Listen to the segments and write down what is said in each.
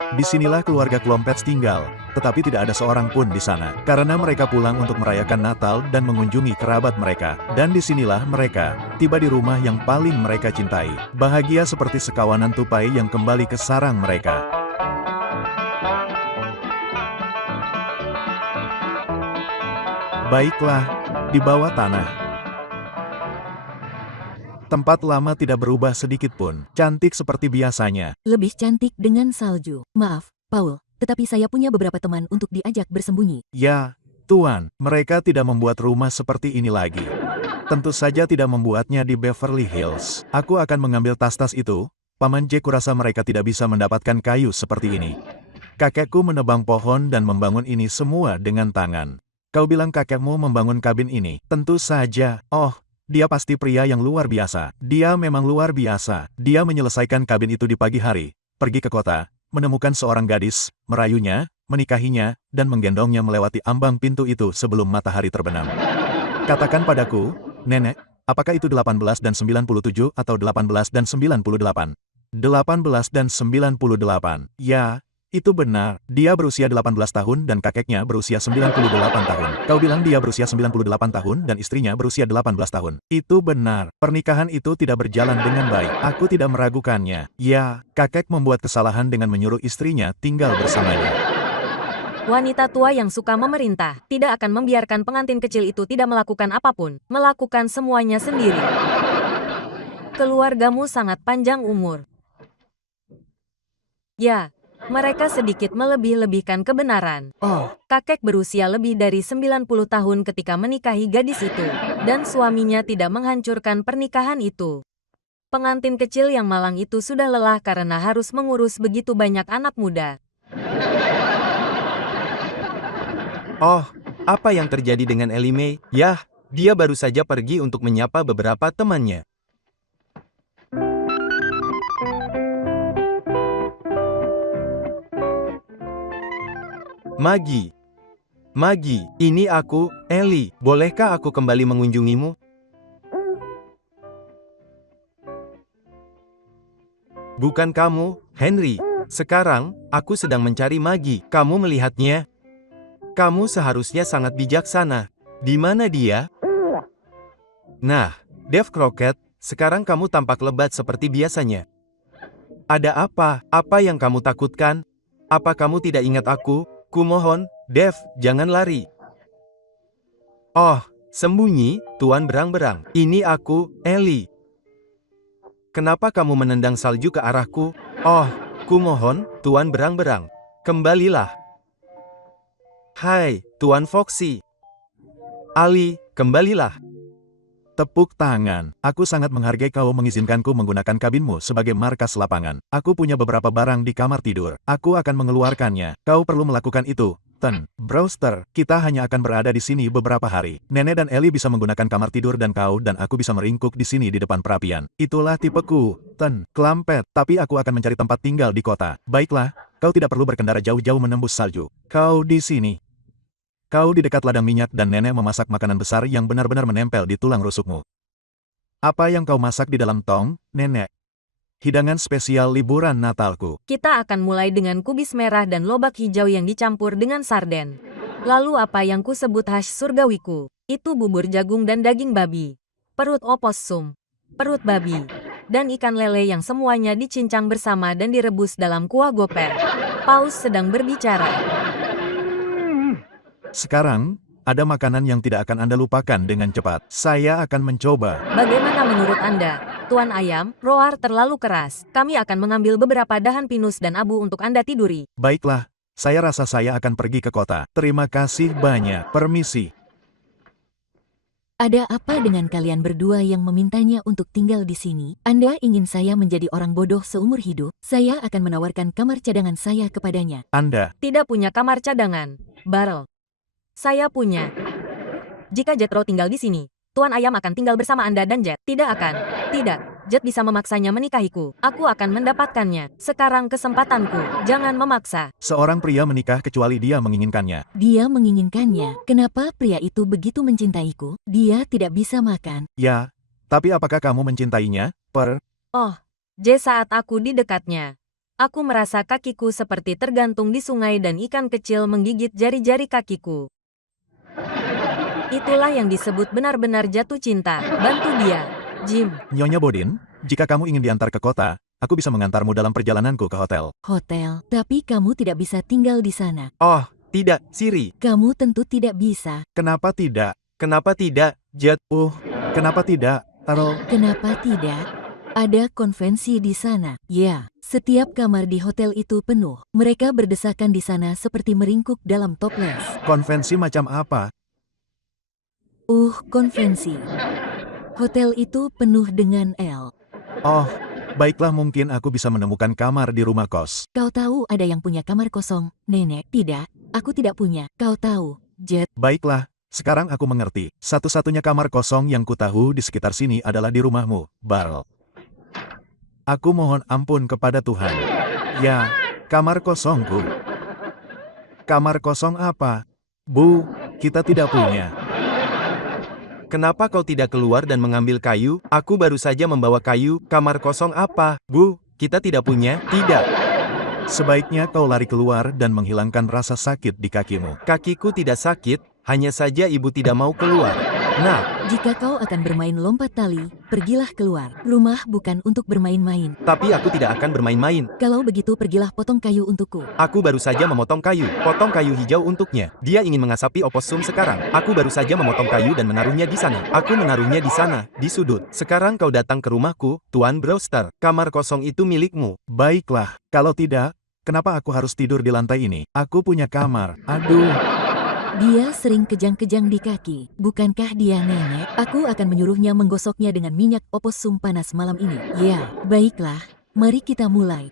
Disinilah keluarga Klompets tinggal, tetapi tidak ada seorang pun di sana, karena mereka pulang untuk merayakan Natal dan mengunjungi kerabat mereka. Dan disinilah mereka tiba di rumah yang paling mereka cintai, bahagia seperti sekawanan tupai yang kembali ke sarang mereka. Baiklah, di bawah tanah. Tempat lama tidak berubah sedikit pun, cantik seperti biasanya. Lebih cantik dengan salju. Maaf, Paul, tetapi saya punya beberapa teman untuk diajak bersembunyi. Ya, Tuan, mereka tidak membuat rumah seperti ini lagi. Tentu saja tidak membuatnya di Beverly Hills. Aku akan mengambil tas-tas itu. Paman Jack, kurasa mereka tidak bisa mendapatkan kayu seperti ini. Kakekku menebang pohon dan membangun ini semua dengan tangan. Kau bilang kakekmu membangun kabin ini? Tentu saja. Oh, dia pasti pria yang luar biasa. Dia memang luar biasa. Dia menyelesaikan kabin itu di pagi hari, pergi ke kota, menemukan seorang gadis, merayunya, menikahinya, dan menggendongnya melewati ambang pintu itu sebelum matahari terbenam. Katakan padaku, Nenek, apakah itu 18 dan 97 atau 18 dan 98? 18 dan 98. Ya, itu benar. Dia berusia 18 tahun dan kakeknya berusia 98 tahun. Kau bilang dia berusia 98 tahun dan istrinya berusia 18 tahun. Itu benar. Pernikahan itu tidak berjalan dengan baik. Aku tidak meragukannya. Ya, kakek membuat kesalahan dengan menyuruh istrinya tinggal bersamanya. Wanita tua yang suka memerintah tidak akan membiarkan pengantin kecil itu tidak melakukan apapun, melakukan semuanya sendiri. Keluargamu sangat panjang umur. Ya. Mereka sedikit melebih-lebihkan kebenaran. Oh, kakek berusia lebih dari 90 tahun ketika menikahi gadis itu, dan suaminya tidak menghancurkan pernikahan itu. Pengantin kecil yang malang itu sudah lelah karena harus mengurus begitu banyak anak muda. Oh, apa yang terjadi dengan Ellie Mae? Yah, dia baru saja pergi untuk menyapa beberapa temannya. Maggie, ini aku, Ellie. Bolehkah aku kembali mengunjungimu? Bukan kamu, Henry. Sekarang, aku sedang mencari Maggie. Kamu melihatnya? Kamu seharusnya sangat bijaksana. Di mana dia? Nah, Dave Crockett, sekarang kamu tampak lebat seperti biasanya. Ada apa? Apa yang kamu takutkan? Apa kamu tidak ingat aku? Kumohon, Dave, jangan lari. Oh, sembunyi, Tuan Berang-Berang. Ini aku, Ellie. Kenapa kamu menendang salju ke arahku? Oh, kumohon, Tuan Berang-Berang. Kembalilah. Hai, Tuan Foxy. Ali, kembalilah. Tepuk tangan. Aku sangat menghargai kau mengizinkanku menggunakan kabinmu sebagai markas lapangan. Aku punya beberapa barang di kamar tidur. Aku akan mengeluarkannya. Kau perlu melakukan itu. Ten, Brewster, kita hanya akan berada di sini beberapa hari. Nenek dan Ellie bisa menggunakan kamar tidur dan kau dan aku bisa meringkuk di sini di depan perapian. Itulah tipeku. Ten, Klampet, tapi aku akan mencari tempat tinggal di kota. Baiklah, kau tidak perlu berkendara jauh-jauh menembus salju. Kau di sini. Kau di dekat ladang minyak dan nenek memasak makanan besar yang benar-benar menempel di tulang rusukmu. Apa yang kau masak di dalam tong, nenek? Hidangan spesial liburan Natalku. Kita akan mulai dengan kubis merah dan lobak hijau yang dicampur dengan sarden. Lalu apa yang ku sebut hash surgawiku, itu bubur jagung dan daging babi, perut opossum, perut babi, dan ikan lele yang semuanya dicincang bersama dan direbus dalam kuah goper. Paus sedang berbicara. Sekarang, ada makanan yang tidak akan Anda lupakan dengan cepat. Saya akan mencoba. Bagaimana menurut Anda, Tuan Ayam? Roar terlalu keras. Kami akan mengambil beberapa dahan pinus dan abu untuk Anda tiduri. Baiklah, saya rasa saya akan pergi ke kota. Terima kasih banyak. Permisi. Ada apa dengan kalian berdua yang memintanya untuk tinggal di sini? Anda ingin saya menjadi orang bodoh seumur hidup? Saya akan menawarkan kamar cadangan saya kepadanya. Anda tidak punya kamar cadangan, Barrel. Saya punya. Jika Jethro tinggal di sini, Tuan Ayam akan tinggal bersama Anda dan Jet. Tidak akan. Tidak. Jet bisa memaksanya menikahiku. Aku akan mendapatkannya. Sekarang kesempatanku. Jangan memaksa. Seorang pria menikah kecuali dia menginginkannya. Dia menginginkannya. Kenapa pria itu begitu mencintaiku? Dia tidak bisa makan. Ya, tapi apakah kamu mencintainya? Oh, J saat aku di dekatnya. Aku merasa kakiku seperti tergantung di sungai dan ikan kecil menggigit jari-jari kakiku. Itulah yang disebut benar-benar jatuh cinta. Bantu dia, Jim. Nyonya Bodin, jika kamu ingin diantar ke kota, aku bisa mengantarmu dalam perjalananku ke hotel. Hotel, tapi kamu tidak bisa tinggal di sana. Oh, tidak, Siri. Kamu tentu tidak bisa. Kenapa tidak? Kenapa tidak, Jet? Kenapa tidak, Earl? Kenapa tidak? Ada konvensi di sana. Ya, setiap kamar di hotel itu penuh. Mereka berdesakan di sana seperti meringkuk dalam toples. Konvensi macam apa? Konvensi. Hotel itu penuh dengan L. Oh, baiklah mungkin aku bisa menemukan kamar di rumah kos. Kau tahu ada yang punya kamar kosong, Nenek? Tidak, aku tidak punya. Kau tahu, Jet. Baiklah, sekarang aku mengerti. Satu-satunya kamar kosong yang kutahu di sekitar sini adalah di rumahmu, Barl. Aku mohon ampun kepada Tuhan. Ya, kamar kosongku. Kamar kosong apa? Bu, kita tidak punya. Kenapa kau tidak keluar dan mengambil kayu? Aku baru saja membawa kayu. Kamar kosong apa? Bu, kita tidak punya. Tidak. Sebaiknya kau lari keluar dan menghilangkan rasa sakit di kakimu. Kakiku tidak sakit, hanya saja ibu tidak mau keluar. Nah, Jika kau akan bermain lompat tali, pergilah keluar. Rumah bukan untuk bermain-main. tapi aku tidak akan bermain-main. Kalau begitu pergilah potong kayu untukku. Aku baru saja memotong kayu. Potong kayu hijau untuknya. Dia ingin mengasapi opossum sekarang. Aku baru saja memotong kayu dan menaruhnya di sana. Aku menaruhnya di sana, di sudut. Sekarang kau datang ke rumahku, Tuan Brewster. Kamar kosong itu milikmu. Baiklah, kalau tidak, kenapa aku harus tidur di lantai ini? Aku punya kamar. Aduh. Dia sering kejang-kejang di kaki. Bukankah dia nenek? Aku akan menyuruhnya menggosoknya dengan minyak opossum panas malam ini. Ya, baiklah. Mari kita mulai.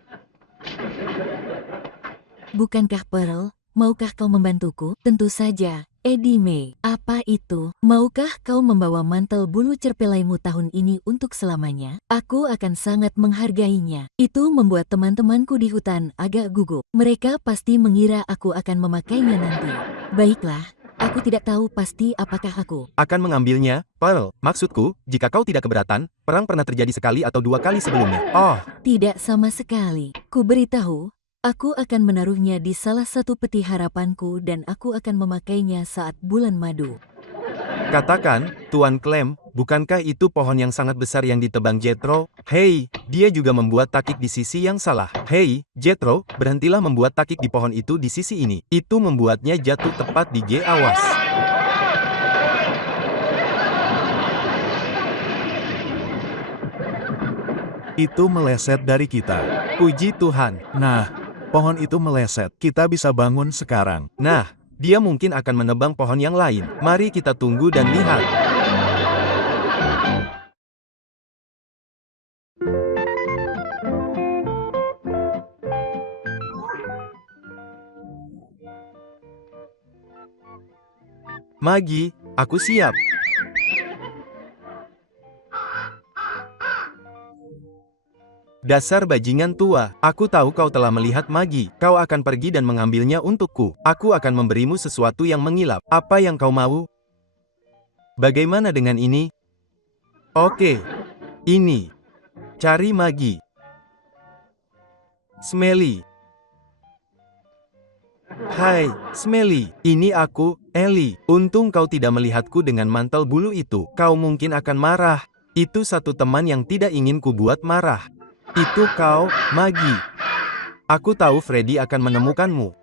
Bukankah Pearl? Maukah kau membantuku? Tentu saja. Eddie May, apa itu? Maukah kau membawa mantel bulu cerpelaimu tahun ini untuk selamanya? Aku akan sangat menghargainya. Itu membuat teman-temanku di hutan agak gugup. Mereka pasti mengira aku akan memakainya nanti. Baiklah, aku tidak tahu pasti apakah aku Akan mengambilnya, Pearl. Maksudku, jika kau tidak keberatan, perang pernah terjadi sekali atau dua kali sebelumnya. Oh, tidak sama sekali. Ku beritahu, aku akan menaruhnya di salah satu peti harapanku dan aku akan memakainya saat bulan madu. katakan, Tuan Clem, bukankah itu pohon yang sangat besar yang ditebang Jethro? Hei, dia juga membuat takik di sisi yang salah. Hei, Jethro, berhentilah membuat takik di pohon itu di sisi ini. Itu membuatnya jatuh tepat di G. Awas. Itu meleset dari kita. Puji Tuhan. Nah, pohon itu meleset. Kita bisa bangun sekarang. Nah, dia mungkin akan menebang pohon yang lain. Mari kita tunggu dan lihat. Maggie, aku siap. Dasar bajingan tua, aku tahu kau telah melihat Maggie. Kau akan pergi dan mengambilnya untukku. Aku akan memberimu sesuatu yang mengilap. Apa yang kau mau? Bagaimana dengan ini? Oke. Ini. Cari Maggie. Smelly. Hai, Smelly. Ini aku, Ellie. Untung kau tidak melihatku dengan mantel bulu itu. Kau mungkin akan marah. Itu satu teman yang tidak ingin ku buat marah. Itu kau, Maggie. Aku tahu Freddy akan menemukanmu.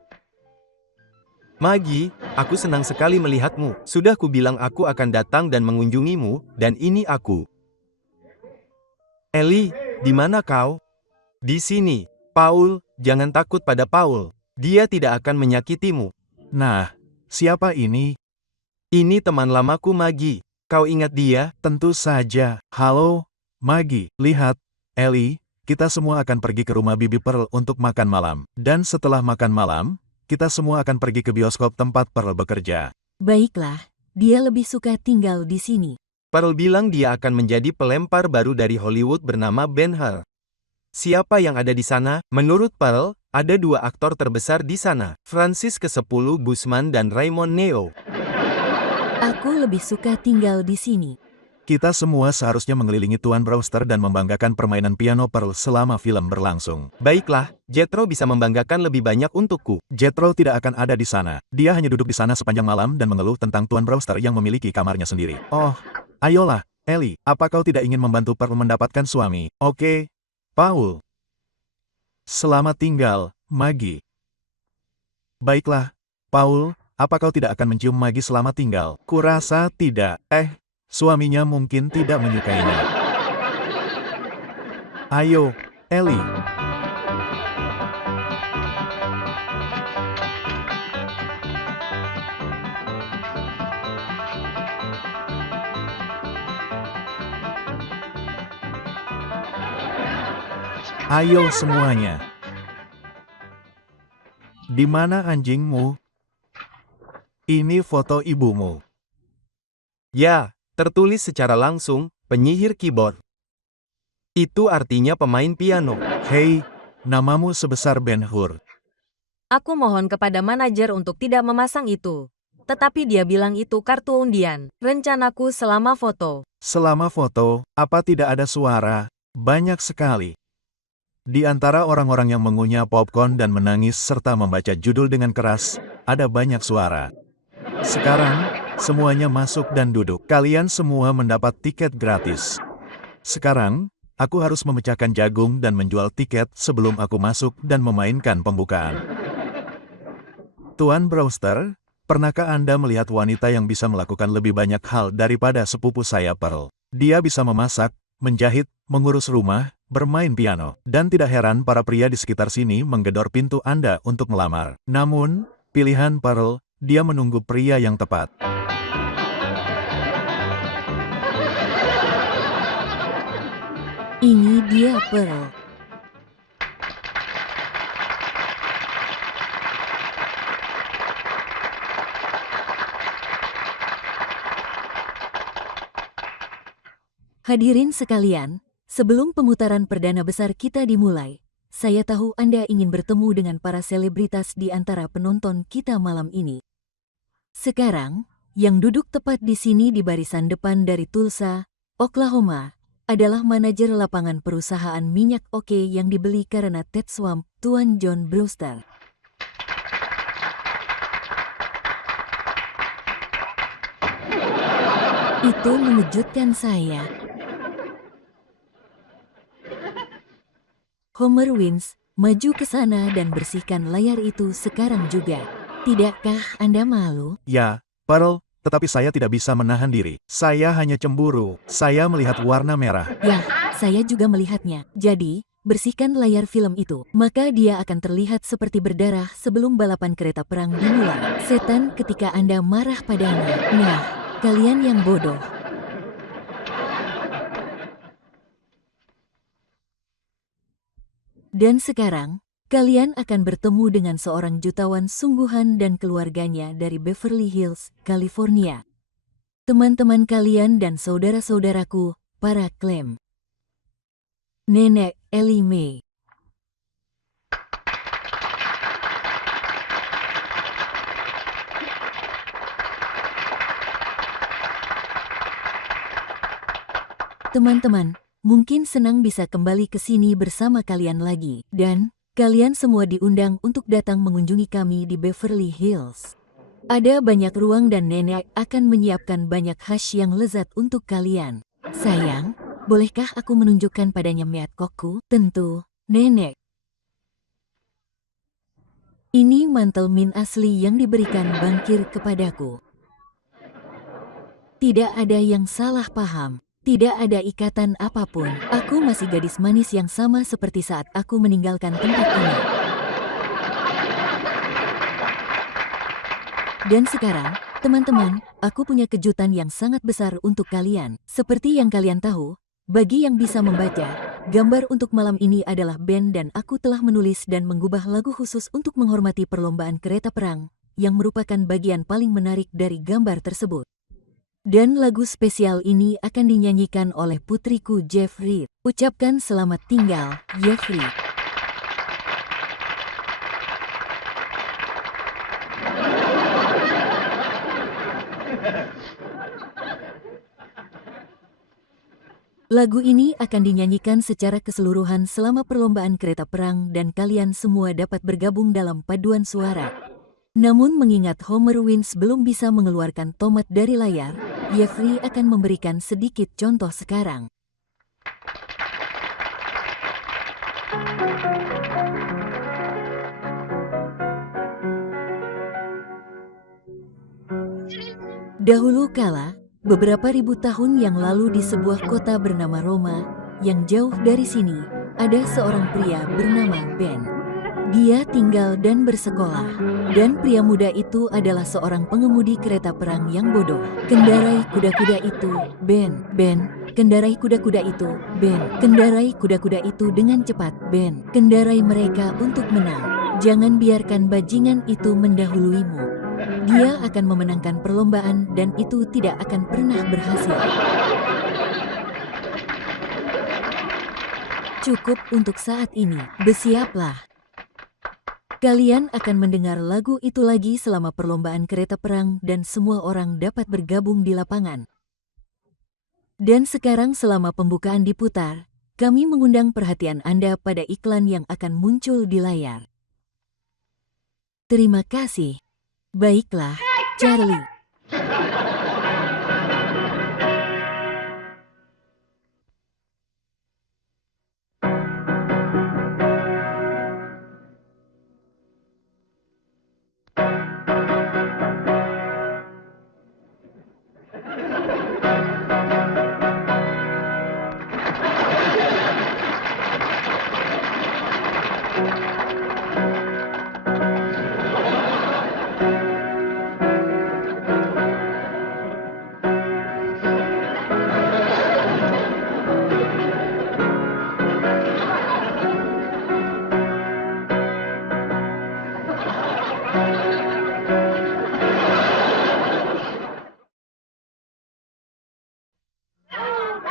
Maggie, aku senang sekali melihatmu. Sudah kubilang aku akan datang dan mengunjungimu, dan ini aku. Ellie, di mana kau? Di sini. Paul, jangan takut pada Paul. Dia tidak akan menyakitimu. Nah, siapa ini? Ini teman lamaku Maggie. Kau ingat dia? Tentu saja. Halo, Maggie. Lihat, Ellie. Kita semua akan pergi ke rumah Bibi Pearl untuk makan malam. Dan setelah makan malam, kita semua akan pergi ke bioskop tempat Pearl bekerja. Baiklah, dia lebih suka tinggal di sini. Pearl bilang dia akan menjadi pelempar baru dari Hollywood bernama Ben-Hur. Siapa yang ada di sana? Menurut Pearl, ada dua aktor terbesar di sana, Francis ke-10 Busman dan Raymond Neo. Aku lebih suka tinggal di sini. Kita semua seharusnya mengelilingi Tuan Brewster dan membanggakan permainan piano Pearl selama film berlangsung. Baiklah, Jethro bisa membanggakan lebih banyak untukku. Jethro tidak akan ada di sana. Dia hanya duduk di sana sepanjang malam dan mengeluh tentang Tuan Brewster yang memiliki kamarnya sendiri. Oh, ayolah, Ellie. Apa kau tidak ingin membantu Pearl mendapatkan suami? Oke, Paul. Selamat tinggal, Maggie. Baiklah, Paul. Apa kau tidak akan mencium Maggie selamat tinggal? Kurasa tidak. Suaminya mungkin tidak menyukainya. Ayo, Ellie. Ayo semuanya. Di mana anjingmu? Ini foto ibumu. Ya, tertulis secara langsung, penyihir keyboard. Itu artinya pemain piano. Hei, namamu sebesar Ben Hur. Aku mohon kepada manajer untuk tidak memasang itu. Tetapi dia bilang itu kartu undian. Rencanaku selama foto. Selama foto, apa tidak ada suara? Banyak sekali. Di antara orang-orang yang mengunyah popcorn dan menangis serta membaca judul dengan keras, ada banyak suara. Sekarang, semuanya masuk dan duduk. Kalian semua mendapat tiket gratis. Sekarang, aku harus memecahkan jagung dan menjual tiket sebelum aku masuk dan memainkan pembukaan. Tuan Brewster, pernahkah Anda melihat wanita yang bisa melakukan lebih banyak hal daripada sepupu saya Pearl? Dia bisa memasak, menjahit, mengurus rumah, bermain piano, dan tidak heran para pria di sekitar sini menggedor pintu Anda untuk melamar. Namun, pilihan Pearl, dia menunggu pria yang tepat. Ini dia Pearl. Hadirin sekalian, sebelum pemutaran perdana besar kita dimulai, saya tahu Anda ingin bertemu dengan para selebritas di antara penonton kita malam ini. Sekarang, yang duduk tepat di sini di barisan depan dari Tulsa, Oklahoma, adalah manajer lapangan perusahaan minyak Oke yang dibeli karena Ted Swamp, Tuan John Brewster. Itu mengejutkan saya. Homer Wins, maju ke sana dan bersihkan layar itu sekarang juga. Tidakkah Anda malu? Ya, Pearl, tetapi saya tidak bisa menahan diri. Saya hanya cemburu. Saya melihat warna merah. Ya, saya juga melihatnya. Jadi, bersihkan layar film itu. Maka dia akan terlihat seperti berdarah sebelum balapan kereta perang dimulai. Setan ketika Anda marah padanya. Nah, kalian yang bodoh. Dan sekarang, kalian akan bertemu dengan seorang jutawan sungguhan dan keluarganya dari Beverly Hills, California. Teman-teman kalian dan saudara-saudaraku, para Clem. Nenek Ellie Mae. Teman-teman, mungkin senang bisa kembali ke sini bersama kalian lagi. Dan, kalian semua diundang untuk datang mengunjungi kami di Beverly Hills. Ada banyak ruang dan nenek akan menyiapkan banyak hash yang lezat untuk kalian. Sayang, bolehkah aku menunjukkan padanya meat kokku? Tentu, nenek. Ini mantel min asli yang diberikan bangkir kepadaku. Tidak ada yang salah paham. Tidak ada ikatan apapun. Aku masih gadis manis yang sama seperti saat aku meninggalkan tempat ini. Dan sekarang, teman-teman, aku punya kejutan yang sangat besar untuk kalian. Seperti yang kalian tahu, bagi yang bisa membaca, gambar untuk malam ini adalah band dan aku telah menulis dan mengubah lagu khusus untuk menghormati perlombaan kereta perang, yang merupakan bagian paling menarik dari gambar tersebut. Dan lagu spesial ini akan dinyanyikan oleh putriku Jeffrey. Ucapkan selamat tinggal, Jeffrey. Lagu ini akan dinyanyikan secara keseluruhan selama perlombaan kereta perang dan kalian semua dapat bergabung dalam paduan suara. Namun mengingat Homer Wins belum bisa mengeluarkan tomat dari layar, Jeffrey akan memberikan sedikit contoh sekarang. Dahulu kala, beberapa ribu tahun yang lalu di sebuah kota bernama Roma, yang jauh dari sini, ada seorang pria bernama Ben. Dia tinggal dan bersekolah, dan pria muda itu adalah seorang pengemudi kereta perang yang bodoh. Kendarai kuda-kuda itu, Ben, kendarai kuda-kuda itu, Ben, kendarai kuda-kuda itu dengan cepat, Ben, kendarai mereka untuk menang. Jangan biarkan bajingan itu mendahuluimu. Dia akan memenangkan perlombaan dan itu tidak akan pernah berhasil. Cukup untuk saat ini, bersiaplah. Kalian akan mendengar lagu itu lagi selama perlombaan kereta perang dan semua orang dapat bergabung di lapangan. Dan sekarang selama pembukaan diputar, kami mengundang perhatian Anda pada iklan yang akan muncul di layar. Terima kasih. Baiklah, Charlie.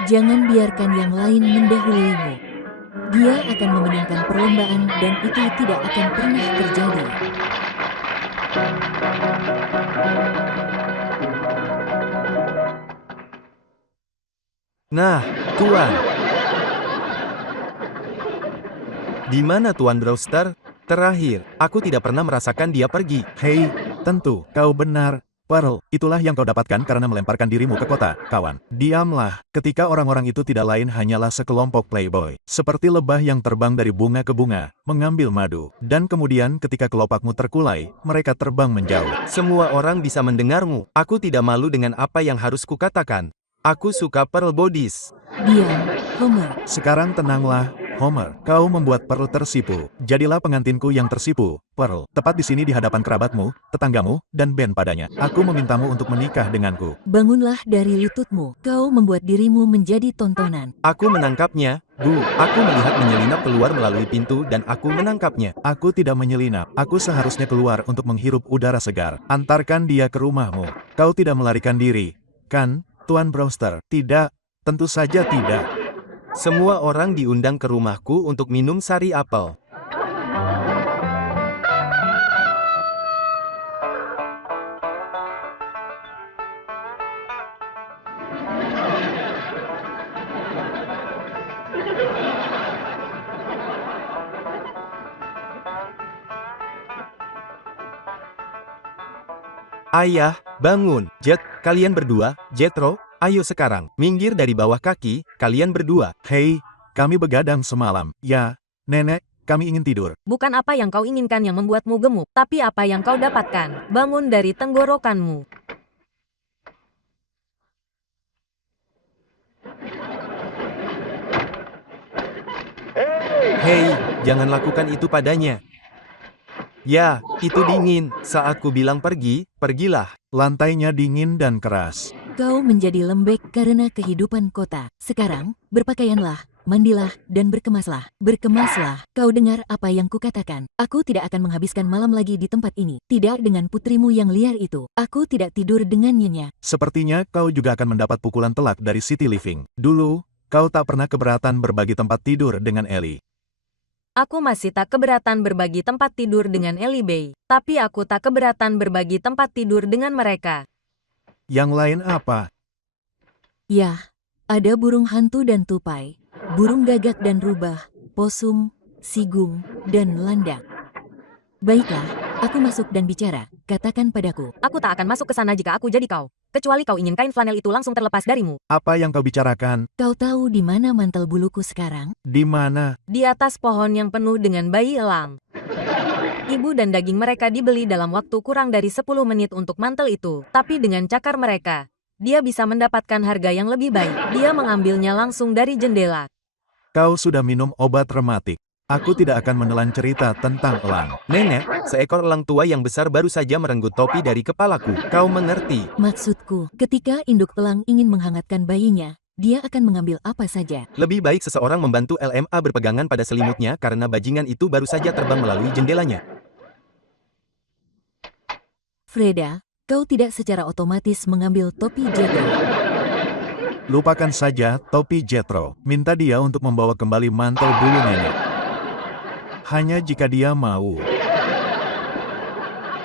Jangan biarkan yang lain mendahuluimu. Dia akan memenangkan perlombaan dan itu tidak akan pernah terjadi. Nah, Tuan. Di mana Tuan Brewster? Terakhir, aku tidak pernah merasakan dia pergi. Hei, tentu, kau benar. Pearl, itulah yang kau dapatkan karena melemparkan dirimu ke kota, kawan. Diamlah, ketika orang-orang itu tidak lain hanyalah sekelompok playboy. Seperti lebah yang terbang dari bunga ke bunga, mengambil madu. Dan kemudian ketika kelopakmu terkulai, mereka terbang menjauh. Semua orang bisa mendengarmu. Aku tidak malu dengan apa yang harus kukatakan. Aku suka Pearl Bodies. Diam, Homer. Sekarang tenanglah, Homer. Kau membuat Pearl tersipu. Jadilah pengantinku yang tersipu, Pearl. Tepat di sini di hadapan kerabatmu, tetanggamu, dan Ben padanya. Aku memintamu untuk menikah denganku. Bangunlah dari lututmu. Kau membuat dirimu menjadi tontonan. Aku menangkapnya, Bu. Aku melihat menyelinap keluar melalui pintu dan aku menangkapnya. Aku tidak menyelinap. Aku seharusnya keluar untuk menghirup udara segar. Antarkan dia ke rumahmu. Kau tidak melarikan diri, kan, Tuan Brewster? Tidak, tentu saja tidak. Semua orang diundang ke rumahku untuk minum sari apel. Ayah, bangun. Jet, kalian berdua. Jethro, ayo sekarang. Minggir dari bawah kaki, kalian berdua. Hei, kami begadang semalam. Ya, Nenek, kami ingin tidur. Bukan apa yang kau inginkan yang membuatmu gemuk, tapi apa yang kau dapatkan. Bangun dari tenggorokanmu. Hei, jangan lakukan itu padanya. Ya, itu dingin. Saat ku bilang pergi, pergilah. Lantainya dingin dan keras. Kau menjadi lembek karena kehidupan kota. Sekarang, berpakaianlah, mandilah, dan berkemaslah. Berkemaslah. Kau dengar apa yang kukatakan. Aku tidak akan menghabiskan malam lagi di tempat ini. Tidak dengan putrimu yang liar itu. Aku tidak tidur dengan nyonya. Sepertinya kau juga akan mendapat pukulan telak dari City Living. Dulu, kau tak pernah keberatan berbagi tempat tidur dengan Ellie. Aku masih tak keberatan berbagi tempat tidur dengan Ellie Bay. Tapi aku tak keberatan berbagi tempat tidur dengan mereka. Yang lain apa? Ya, Ada burung hantu dan tupai, burung gagak dan rubah, posum, sigung, dan landak. Baiklah, aku masuk dan bicara, katakan padaku. Aku tak akan masuk ke sana jika aku jadi kau. Kecuali kau ingin kain flanel itu langsung terlepas darimu. Apa yang kau bicarakan? Kau tahu di mana mantel buluku sekarang? Di mana? Di atas pohon yang penuh dengan bayi elang. Ibu dan daging mereka dibeli dalam waktu kurang dari 10 menit untuk mantel itu. Tapi dengan cakar mereka, dia bisa mendapatkan harga yang lebih baik. Dia mengambilnya langsung dari jendela. Kau sudah minum obat rematik. Aku tidak akan menelan cerita tentang elang. Nenek, seekor elang tua yang besar baru saja merenggut topi dari kepalaku. Kau mengerti? Maksudku, ketika induk elang ingin menghangatkan bayinya, dia akan mengambil apa saja. Lebih baik seseorang membantu LMA berpegangan pada selimutnya karena bajingan itu baru saja terbang melalui jendelanya. Freda, kau tidak secara otomatis mengambil topi Jethro. Lupakan saja topi Jethro. Minta dia untuk membawa kembali mantel bulu nenek. Hanya jika dia mau.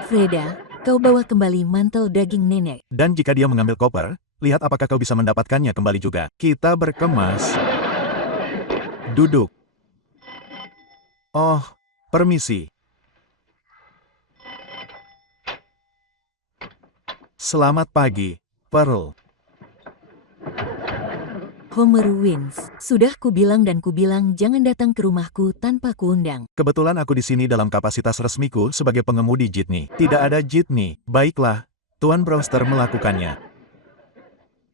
Freda, kau bawa kembali mantel daging nenek. Dan jika dia mengambil koper, lihat apakah kau bisa mendapatkannya kembali juga. Kita berkemas. Duduk. Oh, permisi. Selamat pagi, Pearl. Homer wins. Sudah kubilang dan kubilang jangan datang ke rumahku tanpa kuundang. Kebetulan aku di sini dalam kapasitas resmiku sebagai pengemudi jitney. Tidak ada jitney. Baiklah, Tuan Brewster melakukannya.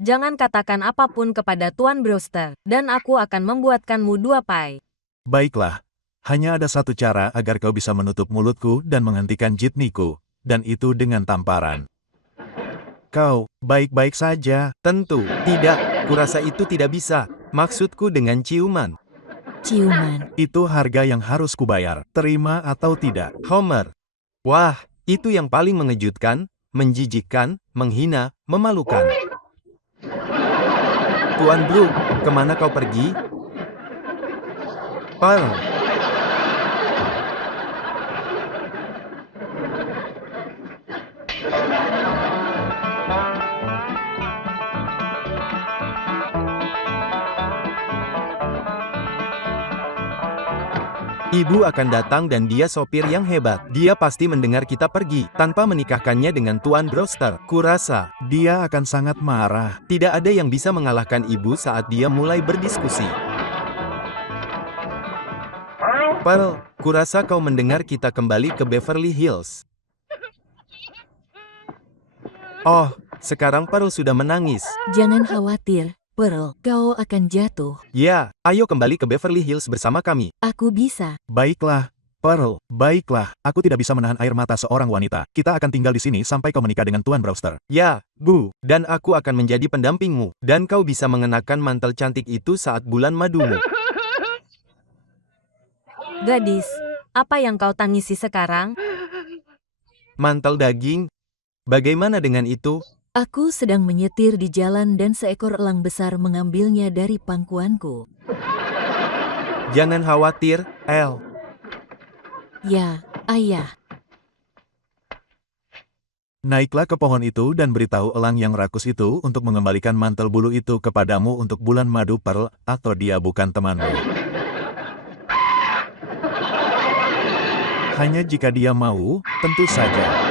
Jangan katakan apapun kepada Tuan Brewster, dan aku akan membuatkanmu 2 pai. Baiklah, hanya ada satu cara agar kau bisa menutup mulutku dan menghentikan jitneyku, dan itu dengan tamparan. Kau, baik-baik saja. Tentu, tidak. Kurasa itu tidak bisa. Maksudku dengan ciuman. Ciuman. Itu harga yang harus kubayar. Terima atau tidak? Homer. Wah, itu yang paling mengejutkan, menjijikkan, menghina, memalukan. Tuan Brook, kemana kau pergi? Pearl. Ibu akan datang dan dia sopir yang hebat. Dia pasti mendengar kita pergi, tanpa menikahkannya dengan Tuan Brewster. Kurasa, Dia akan sangat marah. tidak ada yang bisa mengalahkan ibu saat dia mulai berdiskusi. Pearl, kurasa kau mendengar kita kembali ke Beverly Hills. Oh, sekarang Pearl sudah menangis. Jangan khawatir, Pearl. Kau akan jatuh. Ya, ayo kembali ke Beverly Hills bersama kami. Aku bisa. Baiklah, Pearl, baiklah. Aku tidak bisa menahan air mata seorang wanita. Kita akan tinggal di sini sampai kau menikah dengan Tuan Brewster. Ya, Bu, dan aku akan menjadi pendampingmu. Dan kau bisa mengenakan mantel cantik itu saat bulan madumu. Gadis, apa yang kau tangisi sekarang? Mantel daging? Bagaimana dengan itu? Aku sedang menyetir di jalan dan seekor elang besar mengambilnya dari pangkuanku. Jangan khawatir, El. Ya, ayah. Naiklah ke pohon itu dan beritahu elang yang rakus itu untuk mengembalikan mantel bulu itu kepadamu untuk bulan madu, Pearl, atau dia bukan temanmu. Hanya jika dia mau, tentu saja.